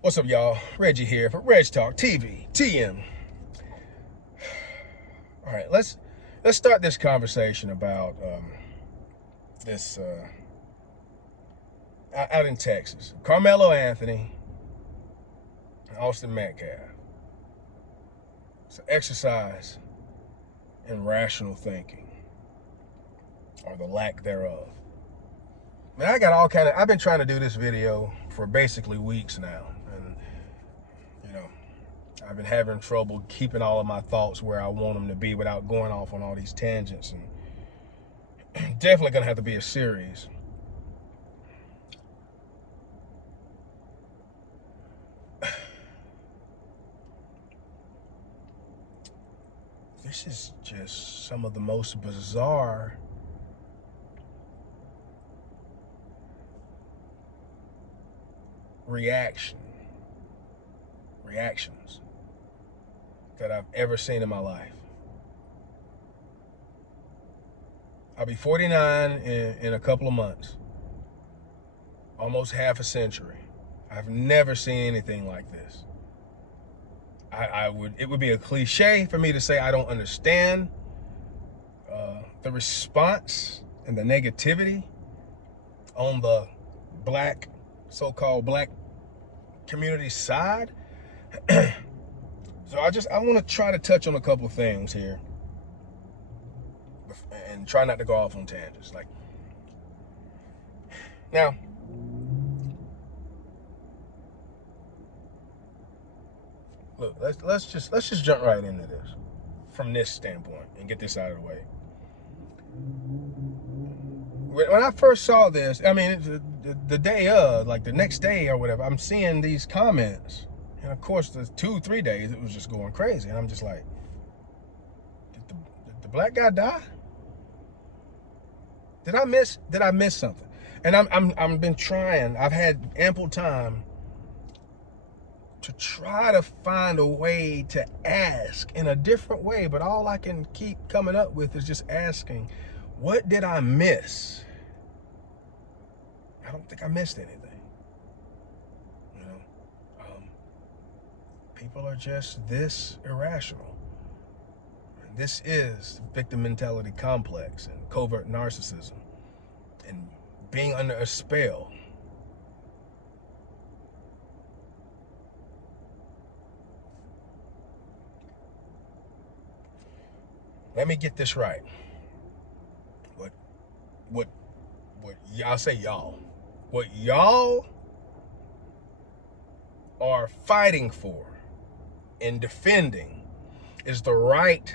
What's up, y'all? Reggie here for Reg Talk TV, TM. All right, let's start this conversation about this out in Texas. Karmelo Anthony and Austin Metcalf. It's an exercise in rational thinking, or the lack thereof. Man, I got all kind of. I've been trying to do this video for basically weeks now, and I've been having trouble keeping all of my thoughts where I want them to be without going off on all these tangents, and definitely gonna have to be a series. This is just some of the most bizarre reactions that I've ever seen in my life. I'll be 49 in a couple of months. Almost half a century. I've never seen anything like this. It would be a cliche for me to say I don't understand the response and the negativity on the so-called black community side. So I want to try to touch on a couple of things here and try not to go off on tangents. Like, now, look, let's just jump right into this from this standpoint and get this out of the way. When I first saw this, I mean, the day of, like the next day or whatever, I'm seeing these comments. And of course, the 2-3 days, it was just going crazy. And I'm just like, did the black guy die? Did I miss something? And I've been trying, I've had ample time to try to find a way to ask in a different way, but all I can keep coming up with is just asking, what did I miss? I don't think I missed anything. People are just this irrational. This is victim mentality complex and covert narcissism and being under a spell. Let me get this right. What I'll say y'all. What y'all are fighting for and defending is the right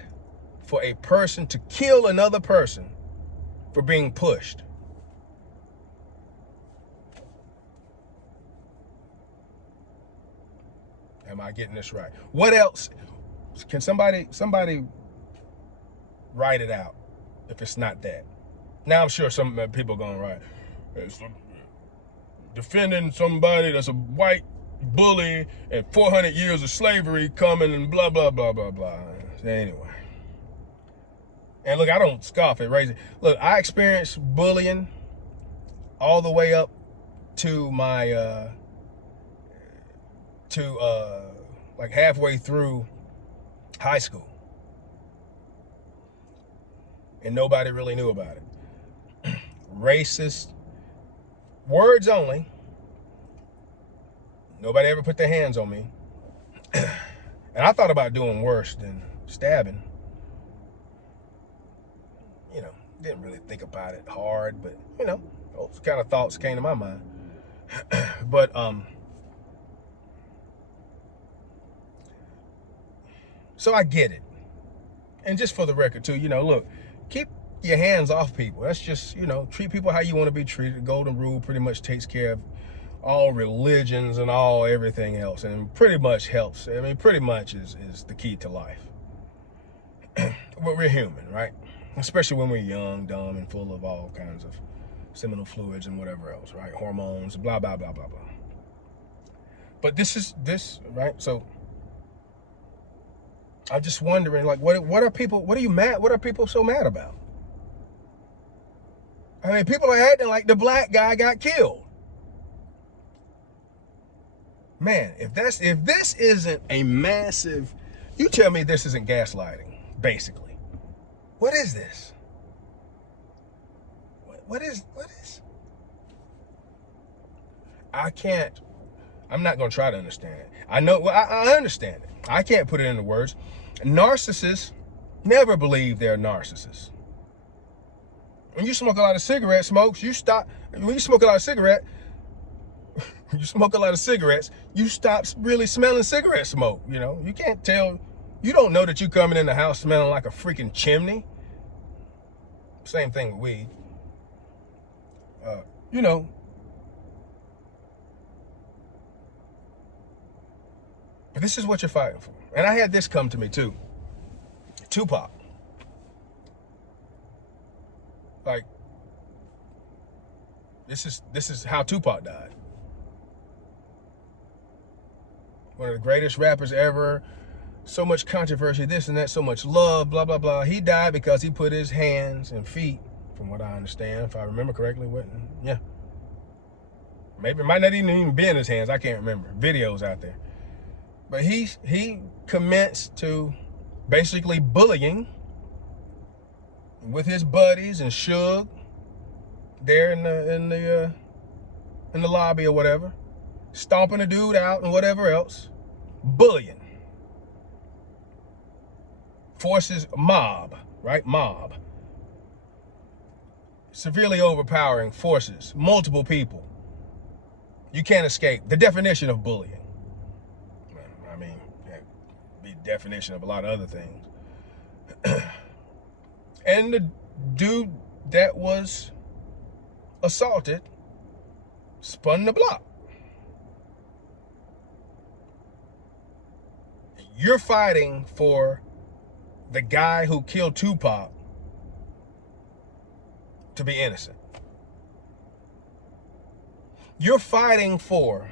for a person to kill another person for being pushed. Am I getting this right? What else? Can somebody write it out if it's not that? Now I'm sure some people are going to write, it's defending somebody that's a white bully and 400 years of slavery coming and blah, blah, blah, blah, blah. Anyway. And look, I don't scoff at raising. Look, I experienced bullying all the way up to my, like halfway through high school. And nobody really knew about it. Racist, words only. Nobody ever put their hands on me. And I thought about doing worse than stabbing. Didn't really think about it hard, but, those kind of thoughts came to my mind. But, so I get it. And just for the record, too, look, keep your hands off people. That's just, treat people how you want to be treated. The golden rule pretty much takes care of all religions and everything else, and pretty much helps. I mean, pretty much is the key to life. We're human, right? Especially when we're young, dumb, and full of all kinds of seminal fluids and whatever else, right? Hormones, blah, blah, blah, blah, blah. But this, right? So I'm just wondering, like, what are people so mad about? I mean, people are acting like the black guy got killed. Man, if this isn't a massive, you tell me this isn't gaslighting, basically. What is this? What is? I'm not going to try to understand it. I know, well, I understand it. I can't put it into words. Narcissists never believe they're narcissists. When you smoke a lot of cigarette smokes, you stop. When you smoke a lot of cigarettes, you stop really smelling cigarette smoke. You know, you can't tell. You don't know that you coming in the house smelling like a freaking chimney. Same thing with weed. You know. But this is what you're fighting for. And I had this come to me too. Tupac. Like, this is how Tupac died. One of the greatest rappers ever. So much controversy, this and that, so much love, blah, blah, blah. He died because he put his hands and feet, from what I understand, if I remember correctly, yeah. Maybe it might not even be in his hands, I can't remember. Videos out there. But he commenced to basically bullying with his buddies and Suge there in the lobby or whatever, stomping a dude out and whatever else, bullying. Forces mob, right? Mob. Severely overpowering forces, multiple people. You can't escape. The definition of bullying. I mean, the definition of a lot of other things. And the dude that was assaulted spun the block. You're fighting for the guy who killed Tupac to be innocent. You're fighting for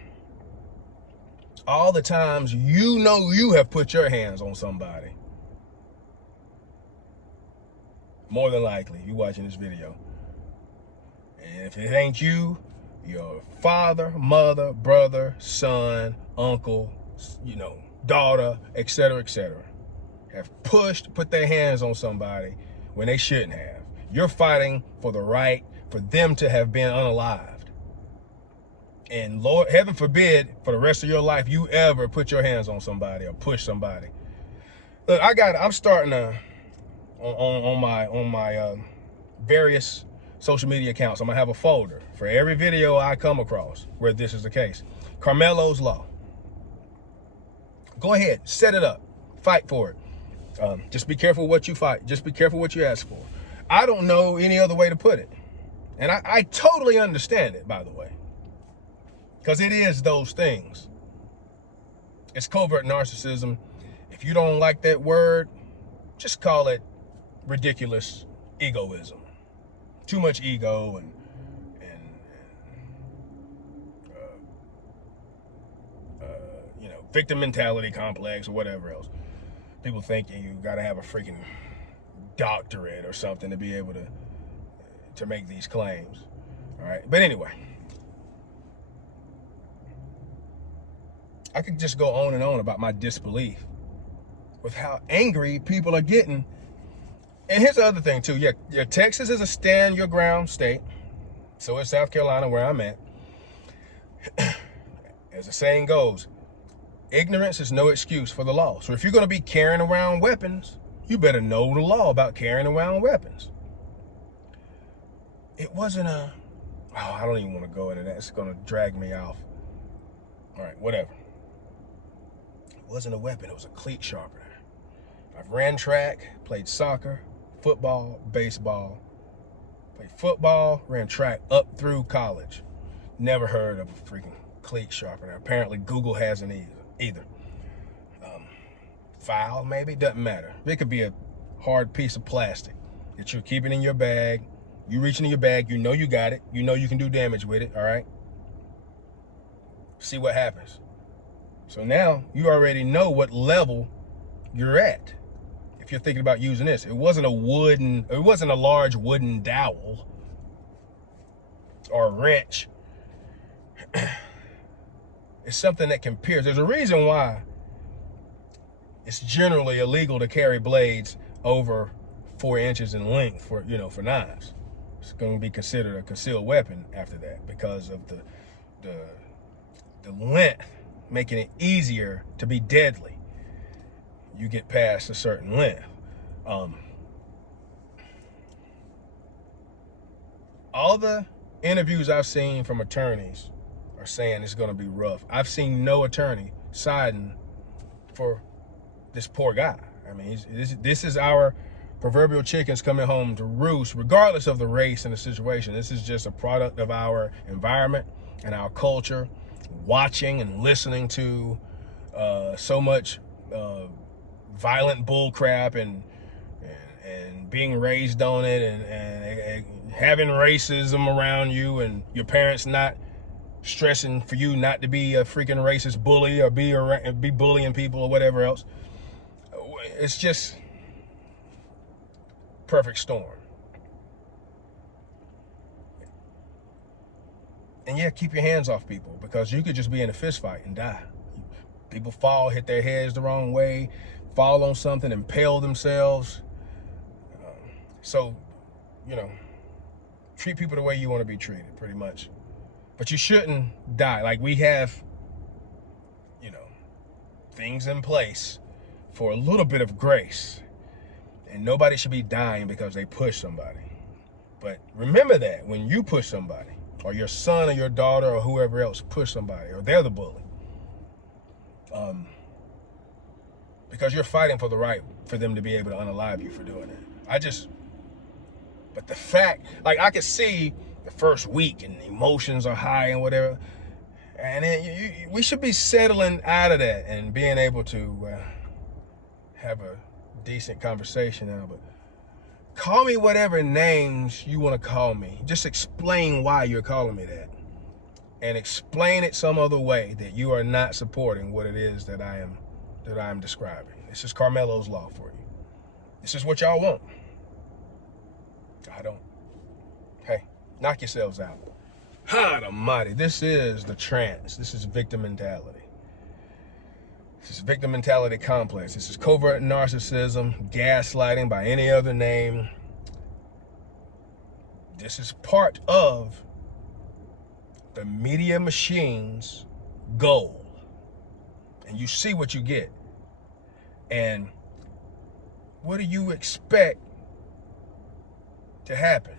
all the times you know you have put your hands on somebody. More than likely, you watching this video. And if it ain't you, your father, mother, brother, son, uncle, daughter, etc., have put their hands on somebody when they shouldn't have. You're fighting for the right for them to have been unalived. And Lord, heaven forbid, for the rest of your life, you ever put your hands on somebody or push somebody. Look, I'm starting to, on my various social media accounts, I'm gonna have a folder for every video I come across where this is the case. Karmelo's Law. Go ahead, set it up, fight for it. Just be careful what you fight. Just be careful what you ask for. I don't know any other way to put it. And I totally understand it, by the way. Because it is those things. It's covert narcissism. If you don't like that word, just call it ridiculous egoism. Too much ego and victim mentality complex or whatever else. People think you gotta have a freaking doctorate or something to be able to make these claims. All right, but anyway, I could just go on and on about my disbelief with how angry people are getting. And here's the other thing too. Yeah, Texas is a stand your ground state. So is South Carolina, where I'm at. As the saying goes, ignorance is no excuse for the law. So if you're going to be carrying around weapons, you better know the law about carrying around weapons. It wasn't I don't even want to go into that. It's going to drag me off. All right, whatever. It wasn't a weapon. It was a cleat sharpener. I've ran track, played soccer, football, baseball. Played football, ran track up through college. Never heard of a freaking cleat sharpener. Apparently Google hasn't either. File, maybe, doesn't matter. It could be a hard piece of plastic that you're keeping in your bag. You reaching in your bag, you know you got it. You know you can do damage with it, all right? See what happens. So now you already know what level you're at. If you're thinking about using this, it wasn't a large wooden dowel or a wrench. It's something that can pierce. There's a reason why it's generally illegal to carry blades over 4 inches in length for knives. It's going to be considered a concealed weapon after that because of the length, making it easier to be deadly. You get past a certain length. All the interviews I've seen from attorneys are saying it's going to be rough. I've seen no attorney siding for this poor guy. I mean, this is our proverbial chickens coming home to roost, regardless of the race and the situation. This is just a product of our environment and our culture, watching and listening to so much violent bull crap and being raised on it and having racism around you, and your parents not stressing for you not to be a freaking racist bully or be bullying people or whatever else. It's just perfect storm. And yeah, keep your hands off people, because you could just be in a fist fight and die. People fall, hit their heads the wrong way, fall on something, impale themselves. So, treat people the way you want to be treated, pretty much. But you shouldn't die. Like, we have, things in place for a little bit of grace. And nobody should be dying because they push somebody. But remember that when you push somebody, or your son or your daughter or whoever else push somebody, or they're the bully, because you're fighting for the right for them to be able to unalive you for doing it. But the fact, like, I could see the first week and emotions are high and whatever, and then we should be settling out of that and being able to have a decent conversation now. But call me whatever names you want to call me. Just explain why you're calling me that, and explain it some other way that you are not supporting what it is that I am describing. This is Karmelo's law for you. This is what y'all want. I don't. Hey, knock yourselves out. God almighty, this is the trance. This is victim mentality. This is victim mentality complex. This is covert narcissism, gaslighting by any other name. This is part of the media machine's goal. And you see what you get. And what do you expect to happen?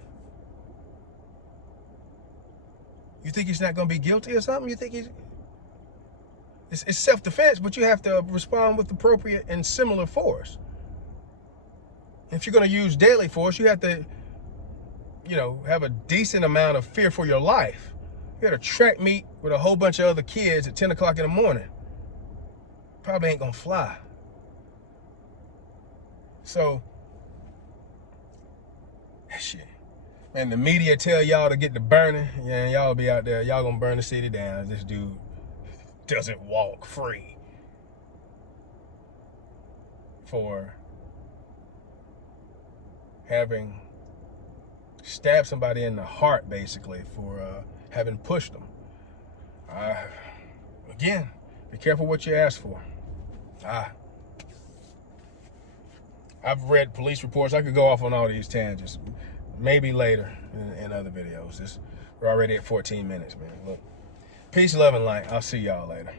You think he's not going to be guilty or something? You think it's self-defense, but you have to respond with appropriate and similar force. If you're going to use deadly force, you have to, have a decent amount of fear for your life. You had a track meet with a whole bunch of other kids at 10 o'clock in the morning. Probably ain't going to fly. So, shit. Man, the media tell y'all to get to burning, yeah, y'all be out there, y'all gonna burn the city down. This dude doesn't walk free for having stabbed somebody in the heart, basically, for having pushed them. Again, be careful what you ask for. I've read police reports. I could go off on all these tangents. Maybe later in other videos. We're already at 14 minutes, man. Look, peace, love, and light. I'll see y'all later.